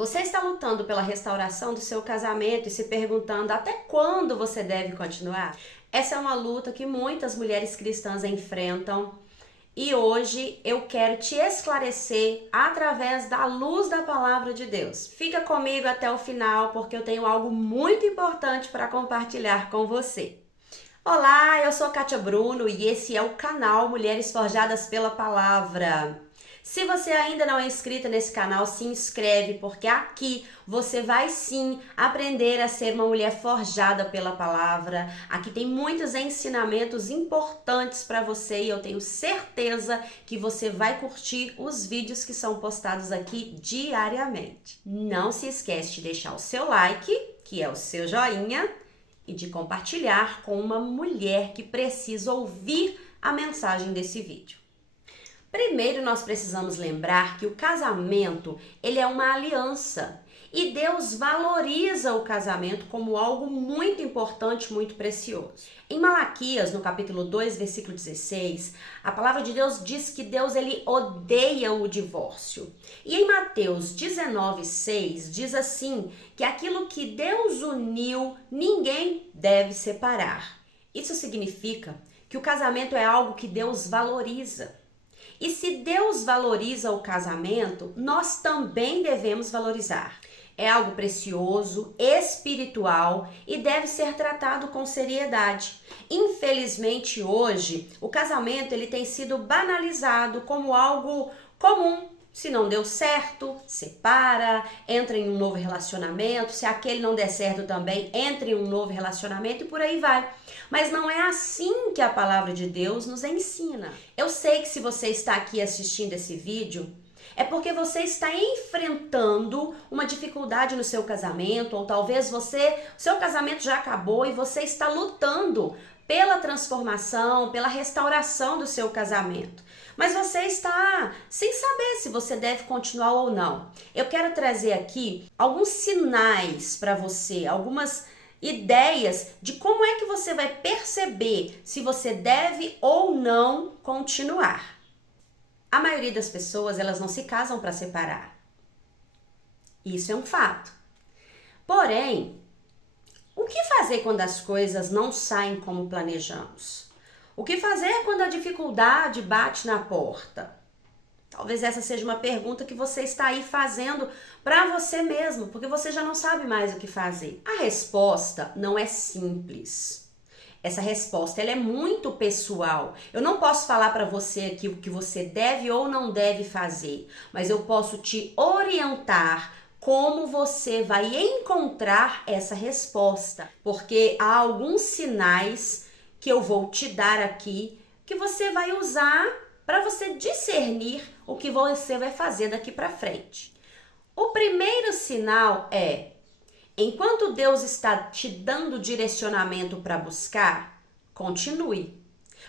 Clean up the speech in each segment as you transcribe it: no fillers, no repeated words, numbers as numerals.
Você está lutando pela restauração do seu casamento e se perguntando até quando você deve continuar? Essa é uma luta que muitas mulheres cristãs enfrentam e hoje eu quero te esclarecer através da luz da palavra de Deus. Fica comigo até o final porque eu tenho algo muito importante para compartilhar com você. Olá, eu sou Kátia Bruno e esse é o canal Mulheres Forjadas pela Palavra. Se você ainda não é inscrita nesse canal, se inscreve, porque aqui você vai sim aprender a ser uma mulher forjada pela palavra. Aqui tem muitos ensinamentos importantes para você e eu tenho certeza que você vai curtir os vídeos que são postados aqui diariamente. Não se esquece de deixar o seu like, que é o seu joinha, e de compartilhar com uma mulher que precisa ouvir a mensagem desse vídeo. Primeiro, nós precisamos lembrar que o casamento, ele é uma aliança e Deus valoriza o casamento como algo muito importante, muito precioso. Em Malaquias, no capítulo 2, versículo 16, a palavra de Deus diz que Deus ele odeia o divórcio. E em Mateus 19, 6, diz assim, que aquilo que Deus uniu, ninguém deve separar. Isso significa que o casamento é algo que Deus valoriza. E se Deus valoriza o casamento, nós também devemos valorizar. É algo precioso, espiritual e deve ser tratado com seriedade. Infelizmente, hoje, o casamento ele tem sido banalizado como algo comum. Se não deu certo, separa, entra em um novo relacionamento. Se aquele não der certo também, entra em um novo relacionamento e por aí vai. Mas não é assim que a palavra de Deus nos ensina. Eu sei que se você está aqui assistindo esse vídeo, é porque você está enfrentando uma dificuldade no seu casamento, ou talvez seu casamento já acabou e você está lutando pela transformação, pela restauração do seu casamento. Mas você está sem saber se você deve continuar ou não. Eu quero trazer aqui alguns sinais para você, algumas ideias de como é que você vai perceber se você deve ou não continuar. A maioria das pessoas, elas não se casam para separar. Isso é um fato. Porém, o que fazer quando as coisas não saem como planejamos? O que fazer quando a dificuldade bate na porta? Talvez essa seja uma pergunta que você está aí fazendo para você mesmo, porque você já não sabe mais o que fazer. A resposta não é simples. Essa resposta ela é muito pessoal. Eu não posso falar para você aqui o que você deve ou não deve fazer, mas eu posso te orientar como você vai encontrar essa resposta, porque há alguns sinais que eu vou te dar aqui que você vai usar para você discernir o que você vai fazer daqui para frente. O primeiro sinal é: enquanto Deus está te dando direcionamento para buscar, continue.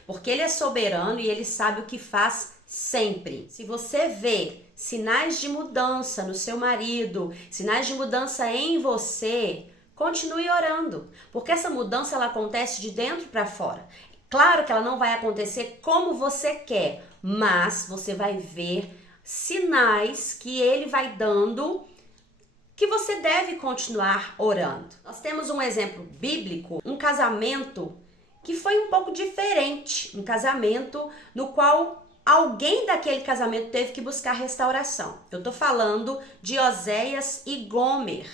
Porque Ele é soberano e Ele sabe o que faz sempre. Se você vê sinais de mudança no seu marido, sinais de mudança em você, continue orando. Porque essa mudança ela acontece de dentro para fora. Claro que ela não vai acontecer como você quer, mas você vai ver sinais que Ele vai dando que você deve continuar orando. Nós temos um exemplo bíblico, um casamento que foi um pouco diferente, um casamento no qual alguém daquele casamento teve que buscar restauração. Eu estou falando de Oséias e Gomer.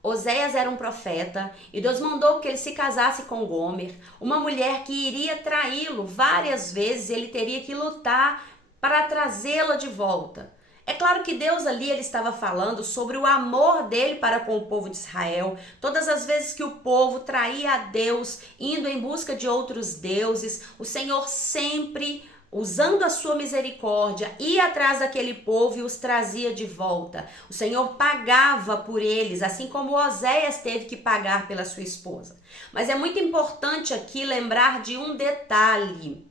Oséias era um profeta e Deus mandou que ele se casasse com Gomer, uma mulher que iria traí-lo várias vezes, ele teria que lutar para trazê-la de volta. É claro que Deus ali ele estava falando sobre o amor dele para com o povo de Israel. Todas as vezes que o povo traía a Deus, indo em busca de outros deuses, o Senhor sempre, usando a sua misericórdia, ia atrás daquele povo e os trazia de volta. O Senhor pagava por eles, assim como Oséias teve que pagar pela sua esposa. Mas é muito importante aqui lembrar de um detalhe.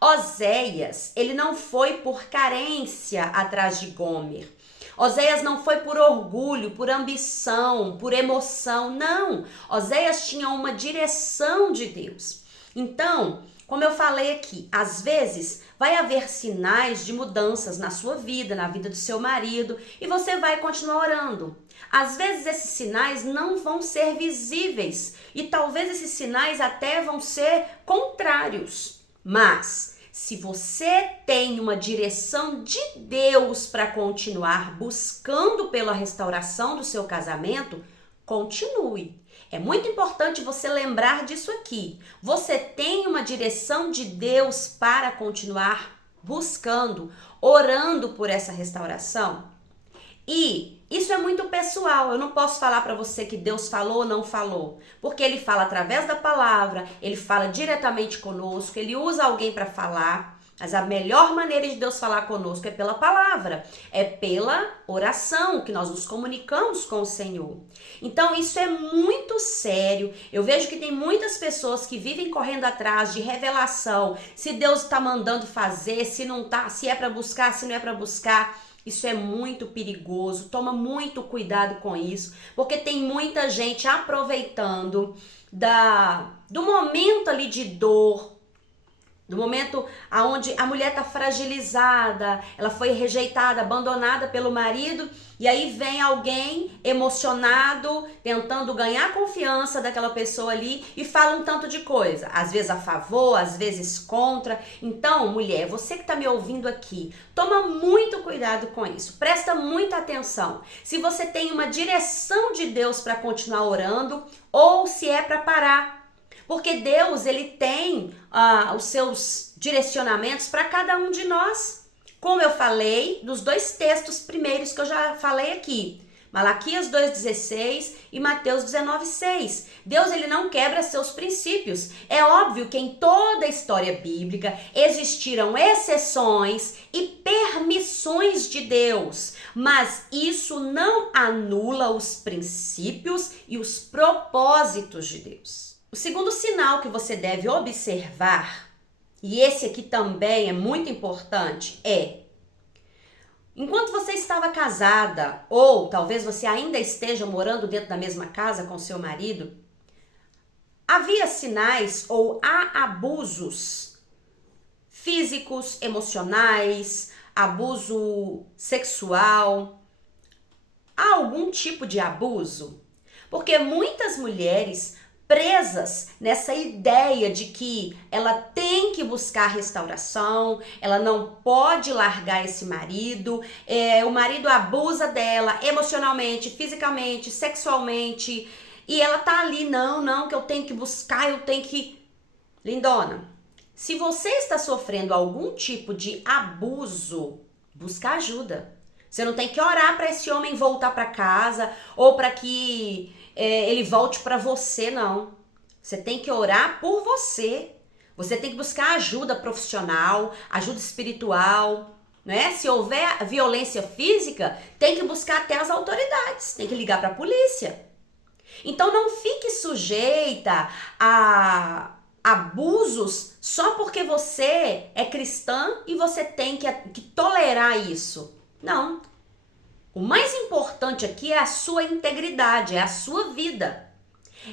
Oséias, ele não foi por carência atrás de Gomer. Oséias não foi por orgulho, por ambição, por emoção, não. Oséias tinha uma direção de Deus. Então, como eu falei aqui, às vezes vai haver sinais de mudanças na sua vida, na vida do seu marido, e você vai continuar orando. Às vezes esses sinais não vão ser visíveis e talvez esses sinais até vão ser contrários. Mas se você tem uma direção de Deus para continuar buscando pela restauração do seu casamento, continue. É muito importante você lembrar disso aqui. Você tem uma direção de Deus para continuar buscando, orando por essa restauração? E isso é muito pessoal. Eu não posso falar para você que Deus falou ou não falou, porque Ele fala através da palavra, Ele fala diretamente conosco, Ele usa alguém para falar. Mas a melhor maneira de Deus falar conosco é pela palavra, é pela oração, que nós nos comunicamos com o Senhor. Então isso é muito sério. Eu vejo que tem muitas pessoas que vivem correndo atrás de revelação, se Deus está mandando fazer, se não tá, se é para buscar, se não é para buscar. Isso é muito perigoso, toma muito cuidado com isso, porque tem muita gente aproveitando do momento ali de dor, do momento onde a mulher está fragilizada, ela foi rejeitada, abandonada pelo marido, e aí vem alguém emocionado, tentando ganhar a confiança daquela pessoa ali e fala um tanto de coisa, às vezes a favor, às vezes contra. Então, mulher, você que está me ouvindo aqui, toma muito cuidado com isso, presta muita atenção. Se você tem uma direção de Deus para continuar orando ou se é para parar. Porque Deus, Ele tem os seus direcionamentos para cada um de nós. Como eu falei, dos dois textos primeiros que eu já falei aqui. Malaquias 2,16 e Mateus 19,6. Deus, Ele não quebra seus princípios. É óbvio que em toda a história bíblica existiram exceções e permissões de Deus. Mas isso não anula os princípios e os propósitos de Deus. O segundo sinal que você deve observar, e esse aqui também é muito importante, enquanto você estava casada, ou talvez você ainda esteja morando dentro da mesma casa com seu marido, havia sinais ou há abusos físicos, emocionais, abuso sexual, há algum tipo de abuso? Porque muitas mulheres presas nessa ideia de que ela tem que buscar restauração, ela não pode largar esse marido, o marido abusa dela emocionalmente, fisicamente, sexualmente, e ela tá ali, não, que eu tenho que buscar, eu tenho que... Lindona, se você está sofrendo algum tipo de abuso, busca ajuda. Você não tem que orar para esse homem voltar para casa ou para que ele volte para você, não. Você tem que orar por você. Você tem que buscar ajuda profissional, ajuda espiritual, né? Se houver violência física, tem que buscar até as autoridades, tem que ligar para a polícia. Então não fique sujeita a abusos só porque você é cristã e você tem que tolerar isso. Não. O mais importante aqui é a sua integridade, é a sua vida.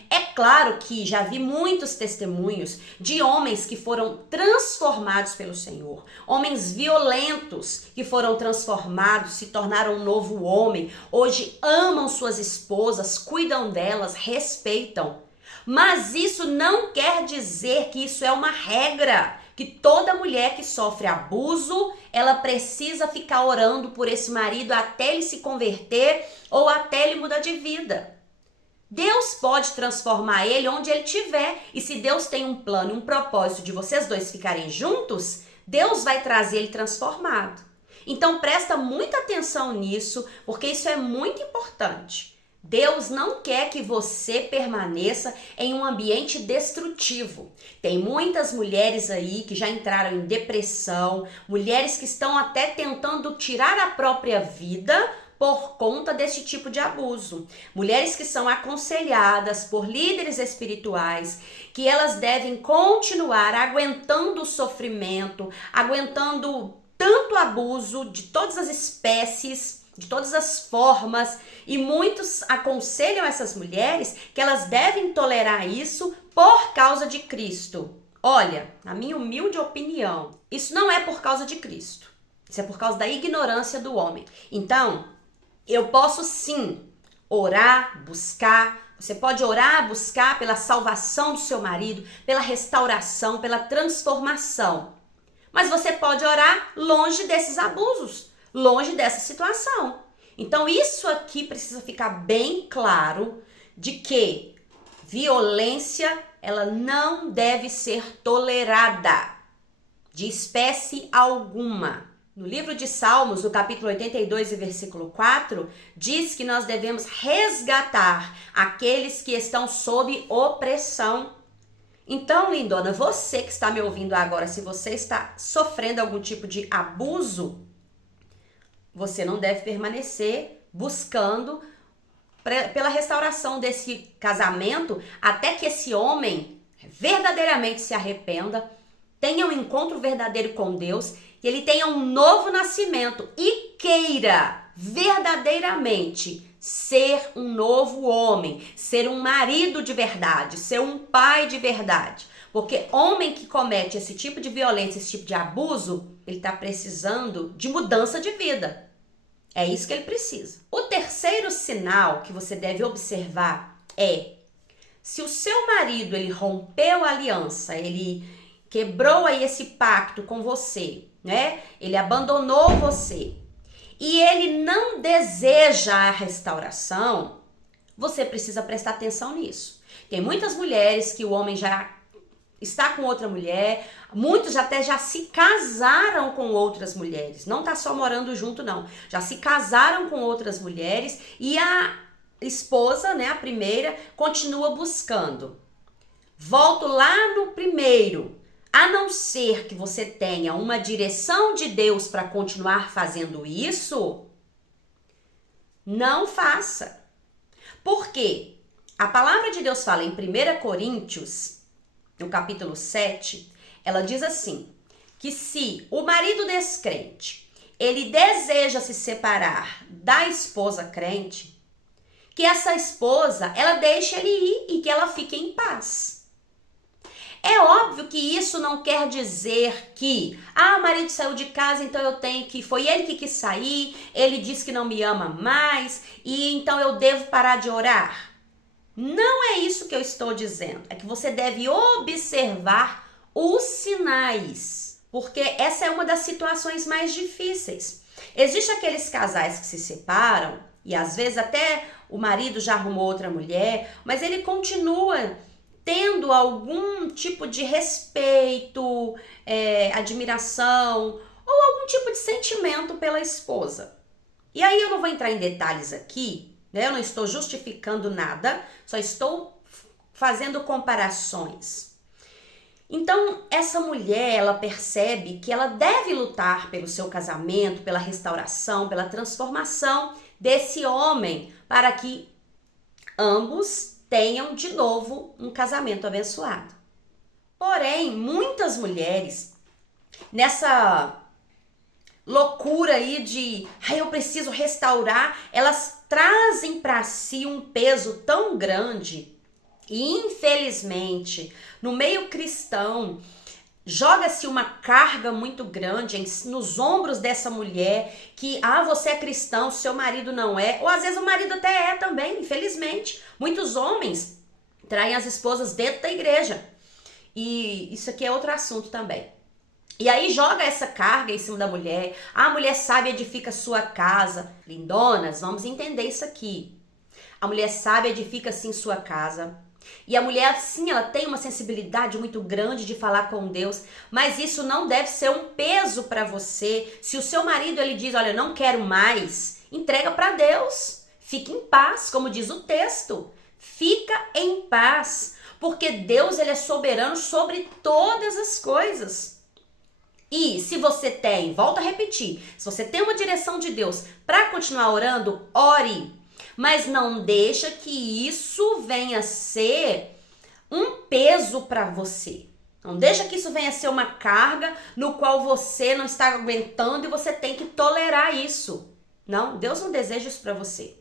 É claro que já vi muitos testemunhos de homens que foram transformados pelo Senhor, homens violentos que foram transformados, se tornaram um novo homem, hoje amam suas esposas, cuidam delas, respeitam. Mas isso não quer dizer que isso é uma regra, que toda mulher que sofre abuso, ela precisa ficar orando por esse marido até ele se converter ou até ele mudar de vida. Deus pode transformar ele onde ele estiver, e se Deus tem um plano, um propósito de vocês dois ficarem juntos, Deus vai trazer ele transformado. Então presta muita atenção nisso, porque isso é muito importante. Deus não quer que você permaneça em um ambiente destrutivo. Tem muitas mulheres aí que já entraram em depressão, mulheres que estão até tentando tirar a própria vida por conta desse tipo de abuso. Mulheres que são aconselhadas por líderes espirituais que elas devem continuar aguentando o sofrimento, aguentando tanto abuso de todas as espécies, de todas as formas, e muitos aconselham essas mulheres que elas devem tolerar isso por causa de Cristo. Olha, na minha humilde opinião, isso não é por causa de Cristo. Isso é por causa da ignorância do homem. Então, eu posso sim orar, buscar. Você pode orar, buscar pela salvação do seu marido, pela restauração, pela transformação. Mas você pode orar longe desses abusos, longe dessa situação. Então, isso aqui precisa ficar bem claro de que violência, ela não deve ser tolerada de espécie alguma. No livro de Salmos, no capítulo 82 e versículo 4, diz que nós devemos resgatar aqueles que estão sob opressão. Então, lindona, você que está me ouvindo agora, se você está sofrendo algum tipo de abuso, você não deve permanecer buscando pela restauração desse casamento até que esse homem verdadeiramente se arrependa, tenha um encontro verdadeiro com Deus, que ele tenha um novo nascimento e queira verdadeiramente ser um novo homem, ser um marido de verdade, ser um pai de verdade. Porque homem que comete esse tipo de violência, esse tipo de abuso, ele está precisando de mudança de vida. É isso que ele precisa. O terceiro sinal que você deve observar é se o seu marido ele rompeu a aliança, ele quebrou aí esse pacto com você, né? Ele abandonou você e ele não deseja a restauração, você precisa prestar atenção nisso. Tem muitas mulheres que o homem já está com outra mulher, muitos até já se casaram com outras mulheres, não tá só morando junto não, já se casaram com outras mulheres e a esposa, né, a primeira, continua buscando. Volto lá no primeiro, a não ser que você tenha uma direção de Deus para continuar fazendo isso, não faça. Por quê? A palavra de Deus fala em 1 Coríntios, no capítulo 7, ela diz assim, que se o marido descrente, ele deseja se separar da esposa crente, que essa esposa, ela deixe ele ir e que ela fique em paz. É óbvio que isso não quer dizer que, o marido saiu de casa, então eu tenho que, foi ele que quis sair, ele disse que não me ama mais, e então eu devo parar de orar. Não é isso que eu estou dizendo, é que você deve observar os sinais, porque essa é uma das situações mais difíceis. Existem aqueles casais que se separam, e às vezes até o marido já arrumou outra mulher, mas ele continua tendo algum tipo de respeito, admiração ou algum tipo de sentimento pela esposa. E aí eu não vou entrar em detalhes aqui, né? Eu não estou justificando nada, só estou fazendo comparações. Então, essa mulher, ela percebe que ela deve lutar pelo seu casamento, pela restauração, pela transformação desse homem, para que ambos tenham de novo um casamento abençoado. Porém, muitas mulheres, nessa loucura aí de eu preciso restaurar, elas trazem para si um peso tão grande e infelizmente no meio cristão joga-se uma carga muito grande nos ombros dessa mulher que, você é cristão, seu marido não é, ou às vezes o marido até é também, infelizmente. Muitos homens traem as esposas dentro da igreja e isso aqui é outro assunto também. E aí joga essa carga em cima da mulher. A mulher sábia edifica sua casa. Lindonas, vamos entender isso aqui. A mulher sábia edifica sim sua casa. E a mulher sim, ela tem uma sensibilidade muito grande de falar com Deus, mas isso não deve ser um peso para você. Se o seu marido ele diz, olha, não quero mais, entrega para Deus. Fique em paz, como diz o texto. Fica em paz, porque Deus ele é soberano sobre todas as coisas. E se você tem, volto a repetir, se você tem uma direção de Deus para continuar orando, ore. Mas não deixa que isso venha a ser um peso para você. Não deixa que isso venha a ser uma carga no qual você não está aguentando e você tem que tolerar isso. Não, Deus não deseja isso para você.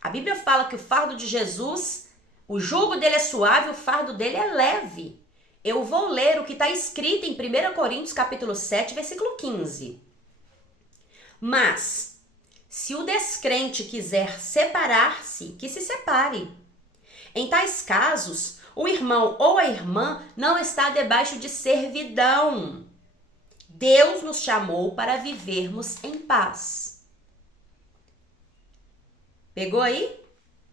A Bíblia fala que o fardo de Jesus, o jugo dele é suave, o fardo dele é leve. Eu vou ler o que está escrito em 1 Coríntios capítulo 7, versículo 15. Mas, se o descrente quiser separar-se, que se separe. Em tais casos, o irmão ou a irmã não está debaixo de servidão. Deus nos chamou para vivermos em paz. Pegou aí?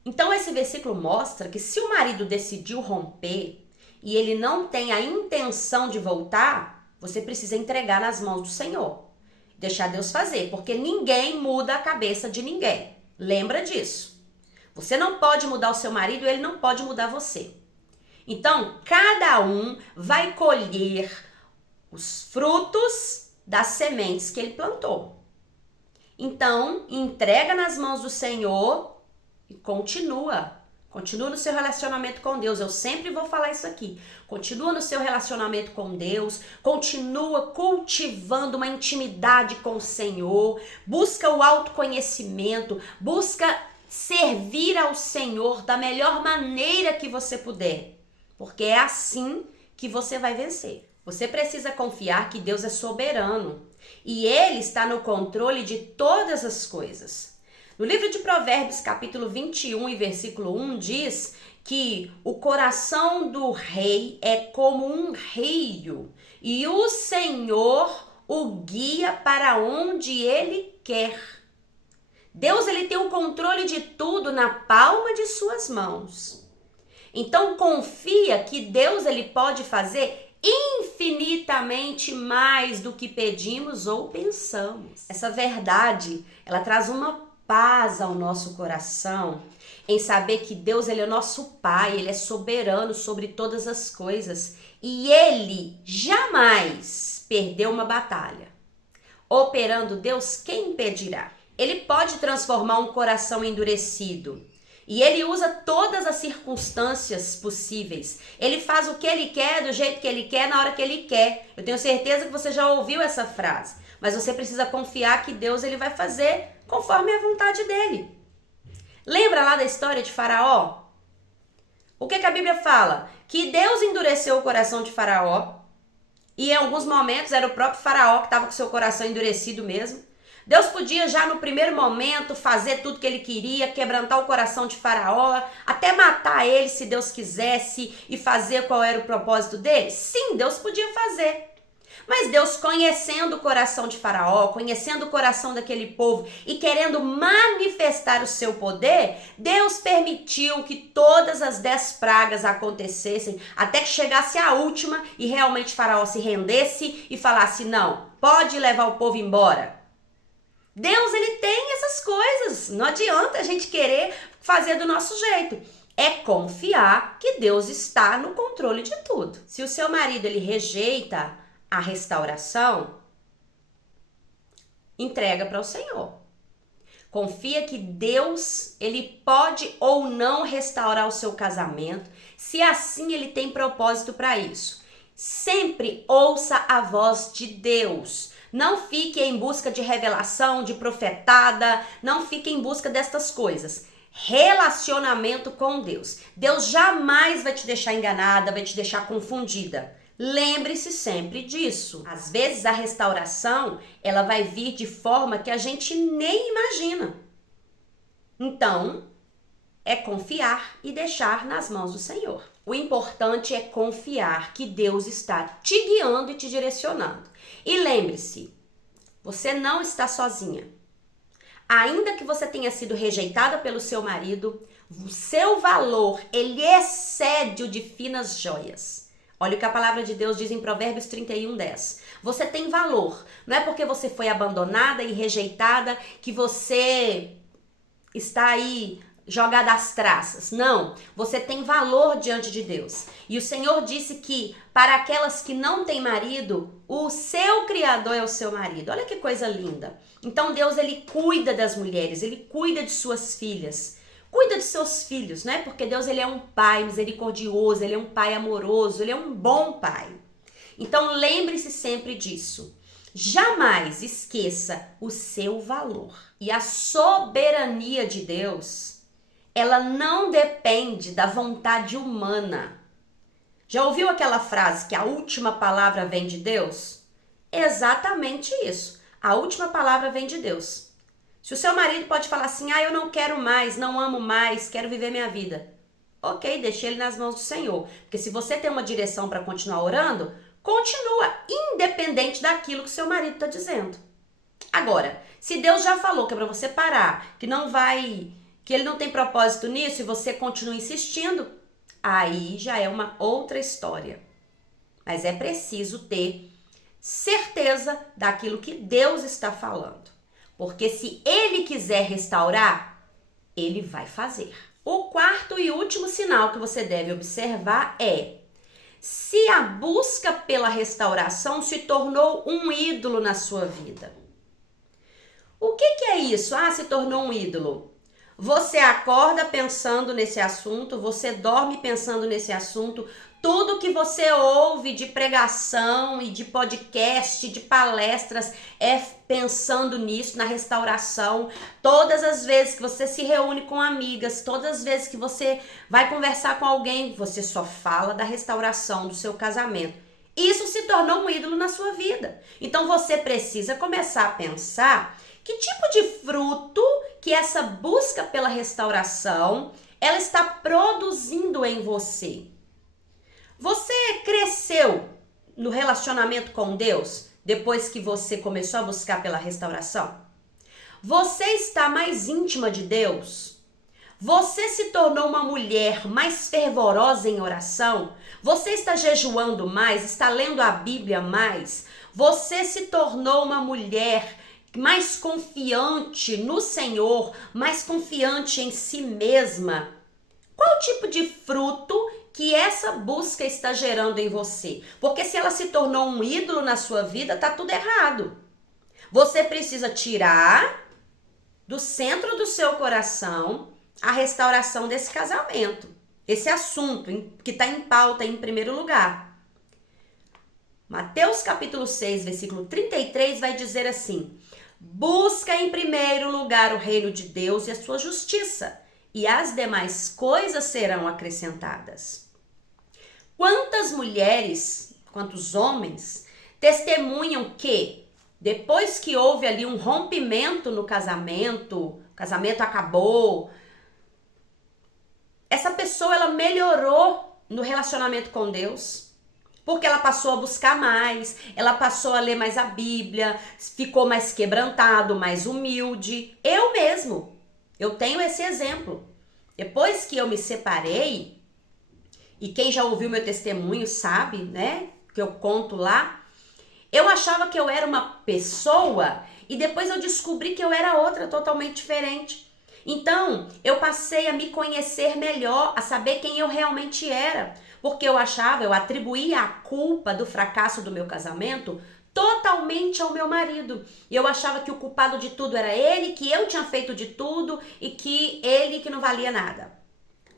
Então esse versículo mostra que se o marido decidiu romper e ele não tem a intenção de voltar, você precisa entregar nas mãos do Senhor. Deixar Deus fazer, porque ninguém muda a cabeça de ninguém. Lembra disso. Você não pode mudar o seu marido e ele não pode mudar você. Então, cada um vai colher os frutos das sementes que ele plantou. Então, entrega nas mãos do Senhor e continua no seu relacionamento com Deus. Eu sempre vou falar isso aqui. Continua no seu relacionamento com Deus, continua cultivando uma intimidade com o Senhor, busca o autoconhecimento, busca servir ao Senhor da melhor maneira que você puder, porque é assim que você vai vencer. Você precisa confiar que Deus é soberano e Ele está no controle de todas as coisas. No livro de Provérbios, capítulo 21 e versículo 1, diz que o coração do rei é como um rio e o Senhor o guia para onde Ele quer. Deus, ele tem o controle de tudo na palma de suas mãos. Então confia que Deus, ele pode fazer infinitamente mais do que pedimos ou pensamos. Essa verdade, ela traz uma paz ao nosso coração, em saber que Deus, ele é nosso Pai, ele é soberano sobre todas as coisas e ele jamais perdeu uma batalha. Operando Deus, quem impedirá? Ele pode transformar um coração endurecido e ele usa todas as circunstâncias possíveis. Ele faz o que ele quer, do jeito que ele quer, na hora que ele quer. Eu tenho certeza que você já ouviu essa frase, mas você precisa confiar que Deus, ele vai fazer conforme a vontade dele. Lembra lá da história de Faraó? O que a Bíblia fala? Que Deus endureceu o coração de Faraó e em alguns momentos era o próprio Faraó que estava com seu coração endurecido mesmo. Deus podia já no primeiro momento fazer tudo que ele queria, quebrantar o coração de Faraó, até matar ele se Deus quisesse e fazer qual era o propósito dele? Sim, Deus podia fazer. Mas Deus, conhecendo o coração de Faraó, conhecendo o coração daquele povo e querendo manifestar o seu poder, Deus permitiu que todas as 10 pragas acontecessem, até que chegasse a última e realmente Faraó se rendesse e falasse, não, pode levar o povo embora. Deus, ele tem essas coisas, não adianta a gente querer fazer do nosso jeito. É confiar que Deus está no controle de tudo. Se o seu marido, ele rejeita a restauração, entrega para o Senhor. Confia que Deus, ele pode ou não restaurar o seu casamento, se assim ele tem propósito para isso. Sempre ouça a voz de Deus. Não fique em busca de revelação, de profetada, não fique em busca destas coisas. Relacionamento com Deus. Deus jamais vai te deixar enganada, vai te deixar confundida. Lembre-se sempre disso. Às vezes a restauração, ela vai vir de forma que a gente nem imagina. Então, é confiar e deixar nas mãos do Senhor. O importante é confiar que Deus está te guiando e te direcionando. E lembre-se, você não está sozinha. Ainda que você tenha sido rejeitada pelo seu marido, o seu valor, ele excede o de finas joias. Olha o que a palavra de Deus diz em Provérbios 31:10. Você tem valor. Não é porque você foi abandonada e rejeitada que você está aí jogada às traças. Não, você tem valor diante de Deus. E o Senhor disse que para aquelas que não têm marido, o seu Criador é o seu marido. Olha que coisa linda. Então Deus, ele cuida das mulheres, ele cuida de suas filhas. Cuida de seus filhos, né? Porque Deus, ele é um pai misericordioso, ele é um pai amoroso, ele é um bom pai. Então lembre-se sempre disso. Jamais esqueça o seu valor. E a soberania de Deus, ela não depende da vontade humana. Já ouviu aquela frase que a última palavra vem de Deus? Exatamente isso. A última palavra vem de Deus. Se o seu marido pode falar assim, eu não quero mais, não amo mais, quero viver minha vida. Ok, deixe ele nas mãos do Senhor. Porque se você tem uma direção para continuar orando, continua independente daquilo que seu marido está dizendo. Agora, se Deus já falou que é para você parar, que ele não tem propósito nisso e você continua insistindo, aí já é uma outra história. Mas é preciso ter certeza daquilo que Deus está falando. Porque se ele quiser restaurar, ele vai fazer. O quarto e último sinal que você deve observar é se a busca pela restauração se tornou um ídolo na sua vida. O que é isso? Se tornou um ídolo. Você acorda pensando nesse assunto, você dorme pensando nesse assunto, tudo que você ouve de pregação e de podcast, de palestras, é pensando nisso, na restauração. Todas as vezes que você se reúne com amigas, todas as vezes que você vai conversar com alguém, você só fala da restauração do seu casamento. Isso se tornou um ídolo na sua vida. Então você precisa começar a pensar que tipo de fruto que essa busca pela restauração ela está produzindo em você. Você cresceu no relacionamento com Deus depois que você começou a buscar pela restauração? Você está mais íntima de Deus? Você se tornou uma mulher mais fervorosa em oração? Você está jejuando mais? Está lendo a Bíblia mais? Você se tornou uma mulher mais confiante no Senhor, mais confiante em si mesma? Qual tipo de fruto que essa busca está gerando em você? Porque se ela se tornou um ídolo na sua vida, tá tudo errado. Você precisa tirar do centro do seu coração a restauração desse casamento, esse assunto que está em pauta em primeiro lugar. Mateus capítulo 6, versículo 33 vai dizer assim: busca em primeiro lugar o reino de Deus e a sua justiça, e as demais coisas serão acrescentadas. Quantas mulheres, quantos homens testemunham que depois que houve ali um rompimento no casamento, o casamento acabou, essa pessoa ela melhorou no relacionamento com Deus, porque ela passou a buscar mais, ela passou a ler mais a Bíblia, ficou mais quebrantado, mais humilde. Eu tenho esse exemplo. Depois que eu me separei, e quem já ouviu meu testemunho sabe, né, que eu conto lá, eu achava que eu era uma pessoa e depois eu descobri que eu era outra, totalmente diferente. Então, eu passei a me conhecer melhor, a saber quem eu realmente era, porque eu atribuía a culpa do fracasso do meu casamento totalmente ao meu marido. E eu achava que o culpado de tudo era ele, que eu tinha feito de tudo e que ele que não valia nada.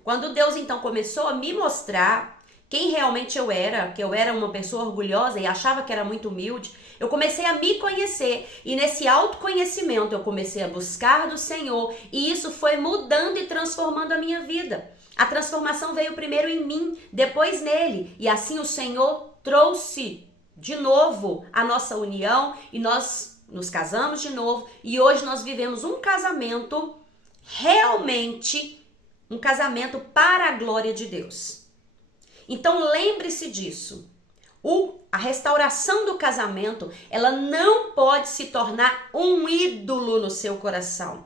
Quando Deus então começou a me mostrar quem realmente eu era, que eu era uma pessoa orgulhosa e achava que era muito humilde, eu comecei a me conhecer e nesse autoconhecimento eu comecei a buscar do Senhor e isso foi mudando e transformando a minha vida. A transformação veio primeiro em mim, depois nele, e assim o Senhor trouxe de novo a nossa união e nós nos casamos de novo e hoje nós vivemos um casamento realmente, um casamento para a glória de Deus. Então lembre-se disso. A restauração do casamento, ela não pode se tornar um ídolo no seu coração.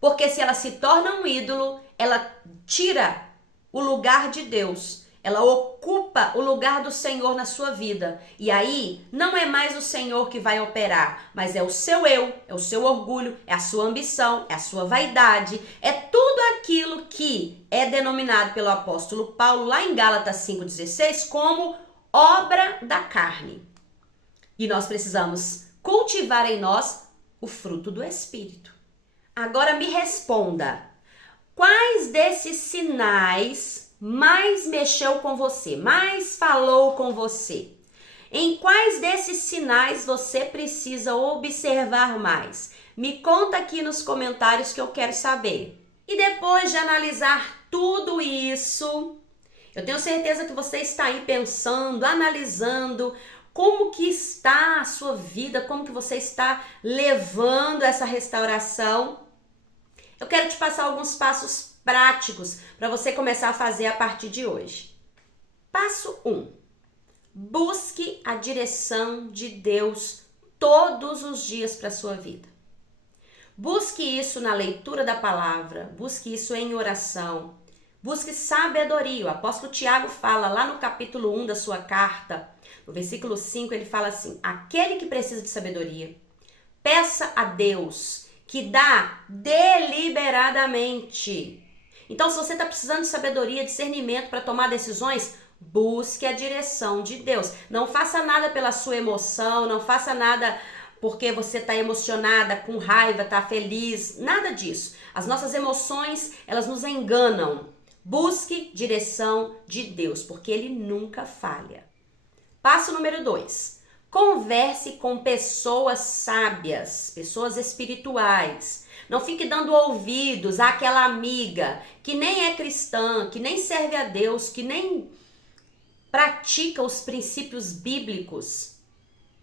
Porque se ela se torna um ídolo, ela tira o lugar de Deus. Ela ocupa o lugar do Senhor na sua vida. E aí, não é mais o Senhor que vai operar, mas é o seu eu, é o seu orgulho, é a sua ambição, é a sua vaidade, é tudo aquilo que é denominado pelo apóstolo Paulo lá em Gálatas 5,16 como obra da carne. E nós precisamos cultivar em nós o fruto do Espírito. Agora me responda, quais desses sinais mais mexeu com você, mais falou com você? Em quais desses sinais você precisa observar mais? Me conta aqui nos comentários que eu quero saber. E depois de analisar tudo isso, Eu tenho certeza que você está aí pensando, analisando como que está a sua vida, como que você está levando essa restauração. Eu quero te passar alguns passos práticos para você começar a fazer a partir de hoje. Passo 1. Busque a direção de Deus todos os dias para a sua vida. Busque isso na leitura da palavra, busque isso em oração, busque sabedoria. O apóstolo Tiago fala lá no capítulo 1 da sua carta, no versículo 5, ele fala assim: aquele que precisa de sabedoria, peça a Deus, que dá deliberadamente. Então, se você está precisando de sabedoria, discernimento para tomar decisões, busque a direção de Deus. Não faça nada pela sua emoção, não faça nada porque você está emocionada, com raiva, está feliz, nada disso. As nossas emoções, elas nos enganam. Busque direção de Deus, porque Ele nunca falha. Passo número 2. Converse com pessoas sábias, pessoas espirituais. Não fique dando ouvidos àquela amiga que nem é cristã, que nem serve a Deus, que nem pratica os princípios bíblicos.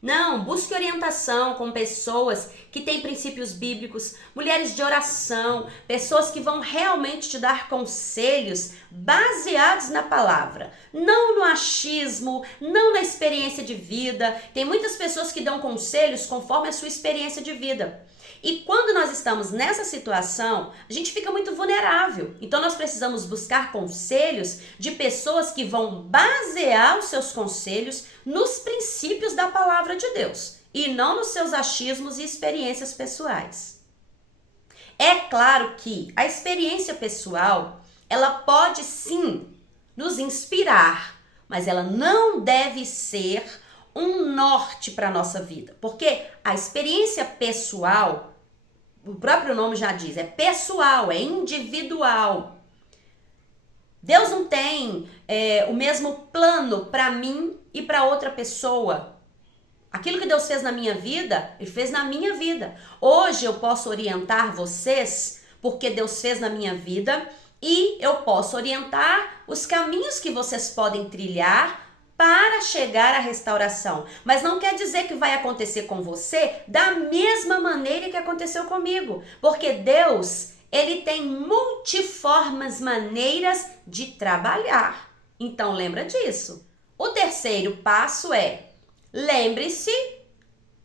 Não, busque orientação com pessoas que têm princípios bíblicos, mulheres de oração, pessoas que vão realmente te dar conselhos baseados na palavra, não no achismo, não na experiência de vida. Tem muitas pessoas que dão conselhos conforme a sua experiência de vida. E quando nós estamos nessa situação, a gente fica muito vulnerável. Então nós precisamos buscar conselhos de pessoas que vão basear os seus conselhos nos princípios da palavra de Deus e não nos seus achismos e experiências pessoais. É claro que a experiência pessoal, ela pode sim nos inspirar, mas ela não deve ser um norte para a nossa vida, porque a experiência pessoal, o próprio nome já diz, é pessoal, é individual. Deus não tem o mesmo plano para mim e para outra pessoa. Aquilo que Deus fez na minha vida, Ele fez na minha vida. Hoje eu posso orientar vocês porque Deus fez na minha vida e eu posso orientar os caminhos que vocês podem trilhar para chegar à restauração. Mas não quer dizer que vai acontecer com você da mesma maneira que aconteceu comigo. Porque Deus, Ele tem multiformes maneiras de trabalhar. Então lembra disso. O terceiro passo é: lembre-se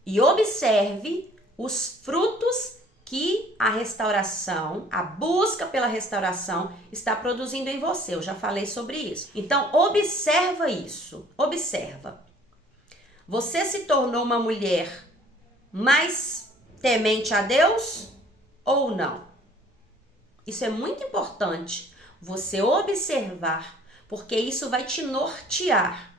e observe os frutos que a restauração, a busca pela restauração está produzindo em você. Eu já falei sobre isso. Então, observa isso. Observa. Você se tornou uma mulher mais temente a Deus ou não? Isso é muito importante você observar, porque isso vai te nortear.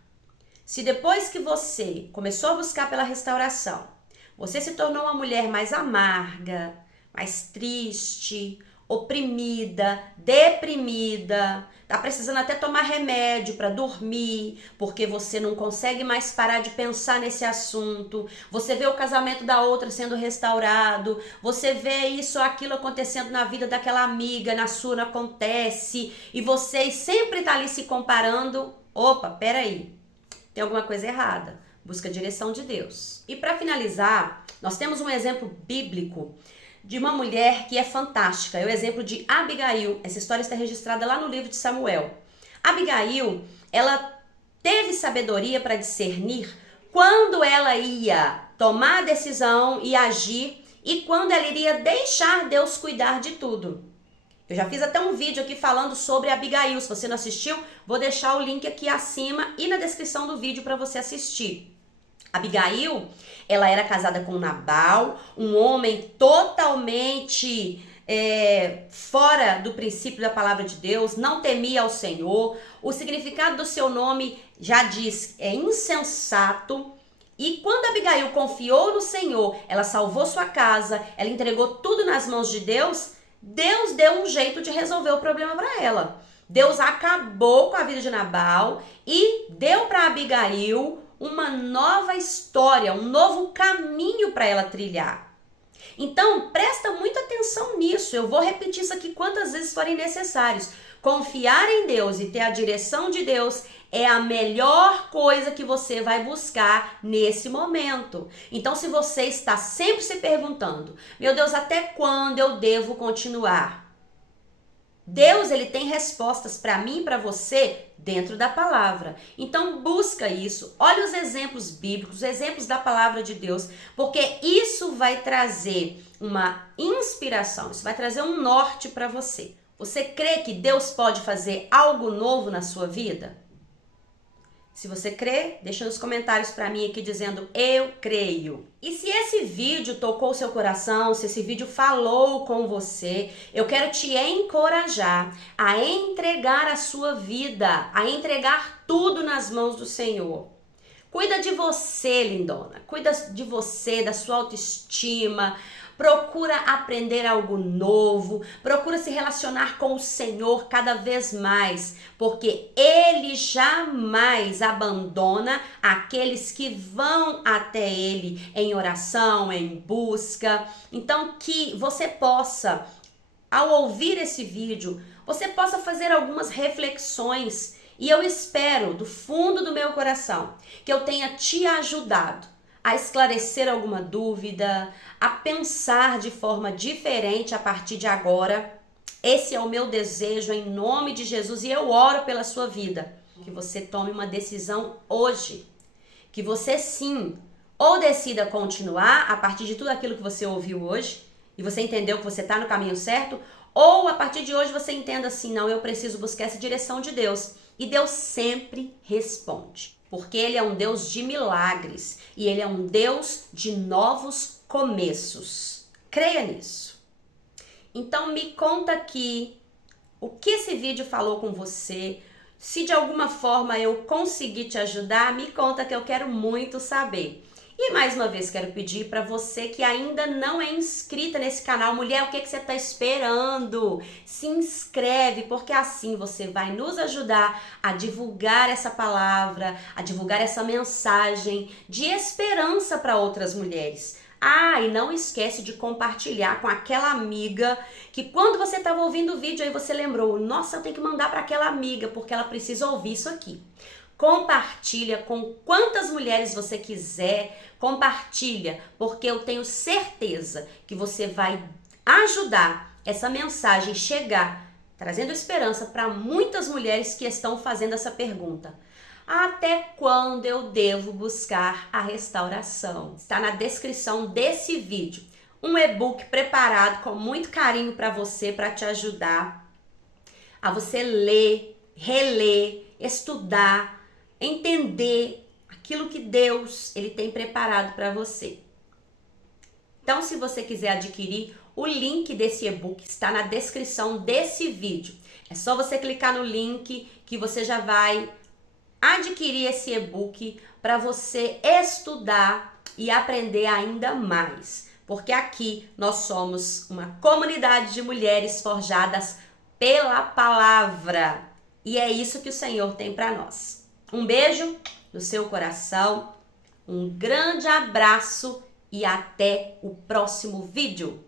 Se depois que você começou a buscar pela restauração, você se tornou uma mulher mais amarga, mais triste, oprimida, deprimida, tá precisando até tomar remédio para dormir, porque você não consegue mais parar de pensar nesse assunto. Você vê o casamento da outra sendo restaurado, você vê isso ou aquilo acontecendo na vida daquela amiga, na sua não acontece, e você sempre tá ali se comparando. Opa, peraí, tem alguma coisa errada. Busca a direção de Deus. E para finalizar, nós temos um exemplo bíblico de uma mulher que é fantástica. É o exemplo de Abigail. Essa história está registrada lá no livro de Samuel. Abigail, ela teve sabedoria para discernir quando ela ia tomar a decisão e agir e quando ela iria deixar Deus cuidar de tudo. Eu já fiz até um vídeo aqui falando sobre Abigail. Se você não assistiu, vou deixar o link aqui acima e na descrição do vídeo para você assistir. Abigail, ela era casada com Nabal, um homem totalmente fora do princípio da palavra de Deus, não temia ao Senhor. O significado do seu nome já diz, é insensato. E quando Abigail confiou no Senhor, ela salvou sua casa, ela entregou tudo nas mãos de Deus, Deus deu um jeito de resolver o problema para ela. Deus acabou com a vida de Nabal e deu para Abigail uma nova história, um novo caminho para ela trilhar. Então, presta muita atenção nisso. Eu vou repetir isso aqui quantas vezes forem necessários. Confiar em Deus e ter a direção de Deus é a melhor coisa que você vai buscar nesse momento. Então, se você está sempre se perguntando, meu Deus, até quando eu devo continuar? Deus, ele tem respostas para mim e para você dentro da palavra. Então, busca isso. Olha os exemplos bíblicos, os exemplos da palavra de Deus, porque isso vai trazer uma inspiração, isso vai trazer um norte para você. Você crê que Deus pode fazer algo novo na sua vida? Se você crê, deixa nos comentários para mim aqui dizendo eu creio. E se esse vídeo tocou seu coração, se esse vídeo falou com você, eu quero te encorajar a entregar a sua vida, a entregar tudo nas mãos do Senhor. Cuida de você, lindona. Cuida de você, da sua autoestima. Procura aprender algo novo, procura se relacionar com o Senhor cada vez mais, porque Ele jamais abandona aqueles que vão até Ele em oração, em busca. Então, que você possa, ao ouvir esse vídeo, você possa fazer algumas reflexões, e eu espero, do fundo do meu coração, que eu tenha te ajudado a esclarecer alguma dúvida, a pensar de forma diferente a partir de agora. Esse é o meu desejo em nome de Jesus e eu oro pela sua vida. Que você tome uma decisão hoje. Que você sim, ou decida continuar a partir de tudo aquilo que você ouviu hoje e você entendeu que você está no caminho certo, ou a partir de hoje você entenda assim, não, eu preciso buscar essa direção de Deus. E Deus sempre responde. Porque Ele é um Deus de milagres e Ele é um Deus de novos começos. Creia nisso. Então me conta aqui o que esse vídeo falou com você. Se de alguma forma eu consegui te ajudar, me conta que eu quero muito saber. E mais uma vez quero pedir para você que ainda não é inscrita nesse canal, mulher, o que você está esperando? Se inscreve, porque assim você vai nos ajudar a divulgar essa palavra, a divulgar essa mensagem de esperança para outras mulheres. Ah, e não esquece de compartilhar com aquela amiga que quando você estava ouvindo o vídeo aí você lembrou, nossa, eu tenho que mandar para aquela amiga porque ela precisa ouvir isso aqui. Compartilha com quantas mulheres você quiser, compartilha, porque eu tenho certeza que você vai ajudar essa mensagem chegar, trazendo esperança para muitas mulheres que estão fazendo essa pergunta. Até quando eu devo buscar a restauração? Está na descrição desse vídeo um e-book preparado com muito carinho para você, para te ajudar a você ler, reler, estudar, entender aquilo que Deus ele tem preparado para você. Então, se você quiser adquirir, o link desse e-book está na descrição desse vídeo. É só você clicar no link que você já vai adquirir esse e-book para você estudar e aprender ainda mais. Porque aqui nós somos uma comunidade de mulheres forjadas pela palavra. E é isso que o Senhor tem para nós. Um beijo no seu coração, um grande abraço e até o próximo vídeo.